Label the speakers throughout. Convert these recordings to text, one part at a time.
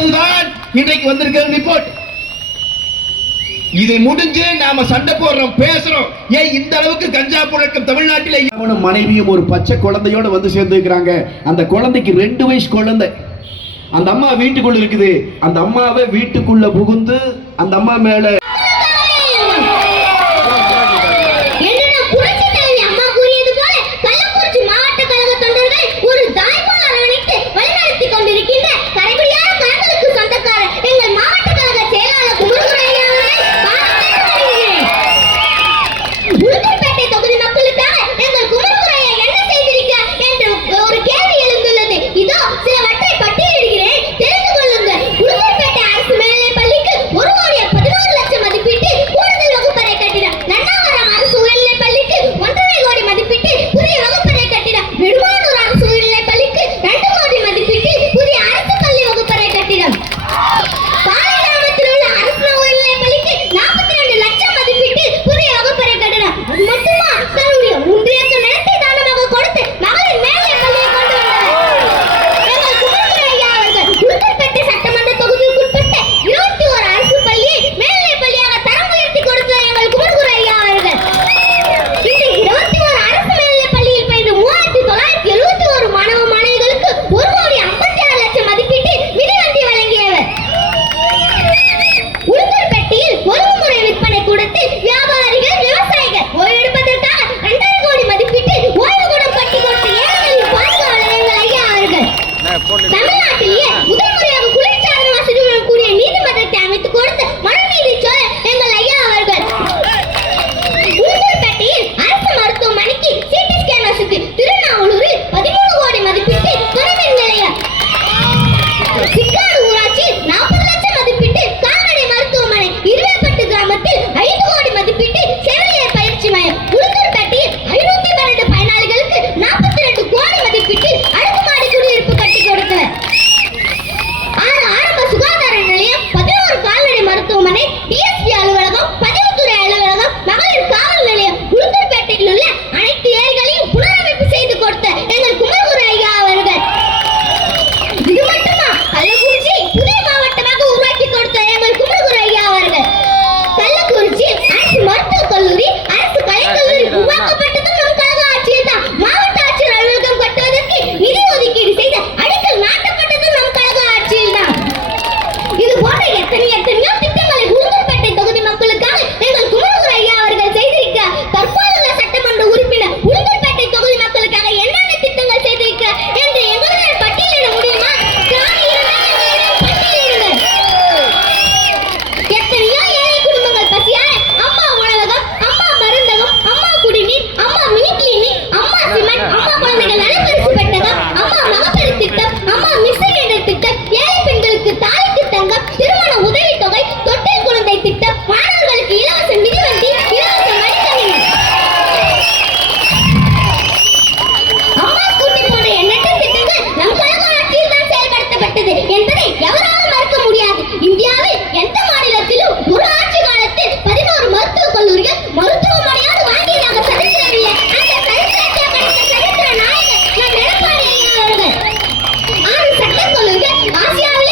Speaker 1: என்பதுதான் இன்றைக்கு வந்திருக்கிற ரிப்போர்ட் இது முடிஞ்சு நாம சண்டை போடுறோம் பேசுறோம். ஏன் இந்த அளவுக்கு கஞ்சா புழக்கம் தமிழ்நாட்டில்? அவனும் மனைவியும் ஒரு பச்சை குழந்தையோட வந்து சேர்ந்துக்கிறாங்க அந்த குழந்தைக்கு ரெண்டு வயசு குழந்தை. அந்த அம்மா வீட்டுக்குள்ள இருக்குது. அந்த அம்மாவை வீட்டுக்குள்ள புகுந்து அந்த அம்மா மேல
Speaker 2: ঠিক আছে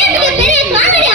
Speaker 2: Bebek, bebek, bebek.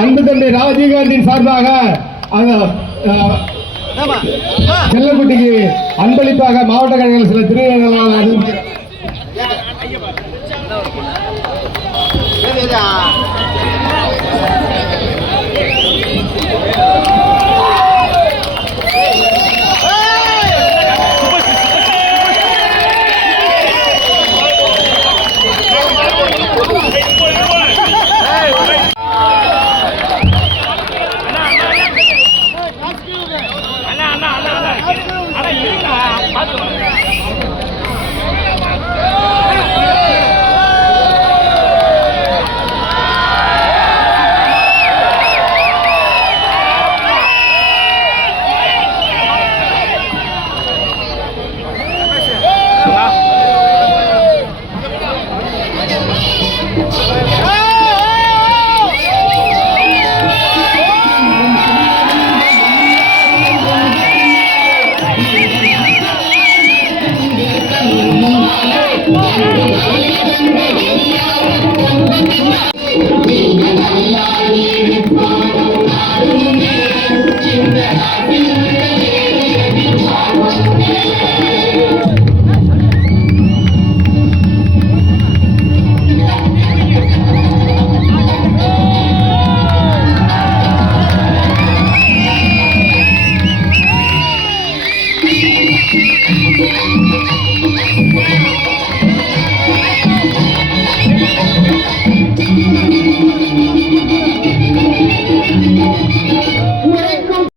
Speaker 3: அன்பு தந்தை ராஜீவ்காந்தியின் சார்பாக செல்லக்குட்டிக்கு அன்பளிப்பாக மாவட்ட கழகங்கள் சில திருவிழாக்கள் அறிவிக்கிறார் Thank you.